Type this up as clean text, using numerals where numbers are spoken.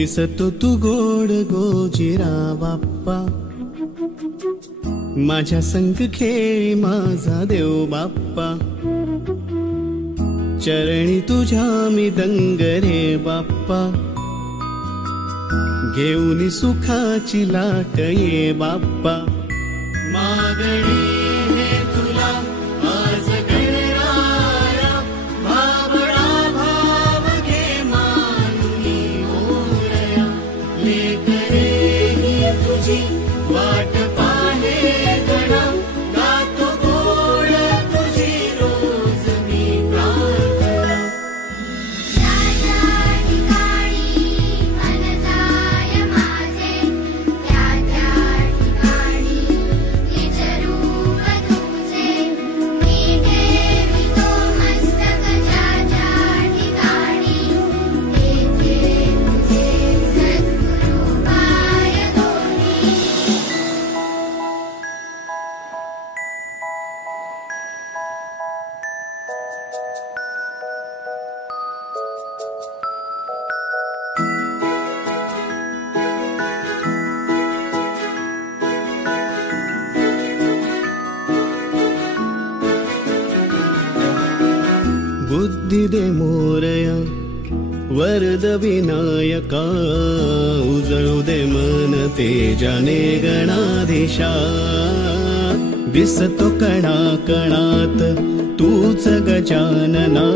दिसतो तू गोड गोजिरा बाप्पा, माझ्या संग खेळी माझा देव बाप्पा, चरणी तुझ्या मी दंग रे बाप्पा, घेऊन सुखाची लाट ये बाप्पा, मागणी हे तुला आज गणराया, भावळा भाव घे मानुनी मोरया, लेकरे ही तुझी वाट पाहे गणा, गातो गोड तुझी रोज मी प्रार्थना. त्या ठिकाणी मन जाय माझे, त्या ठिकाणी निज रूप तुझे, मी ठेवितो मस्तक ज्या ठिकाणी, तेथे तुझे सद्गुरु पाय दोन्ही. बुद्धी दे मोरया वरद विनायका, उजळू दे मन तेजाने गणाधीशा, दिसतो कणा कणात तूच गजानना.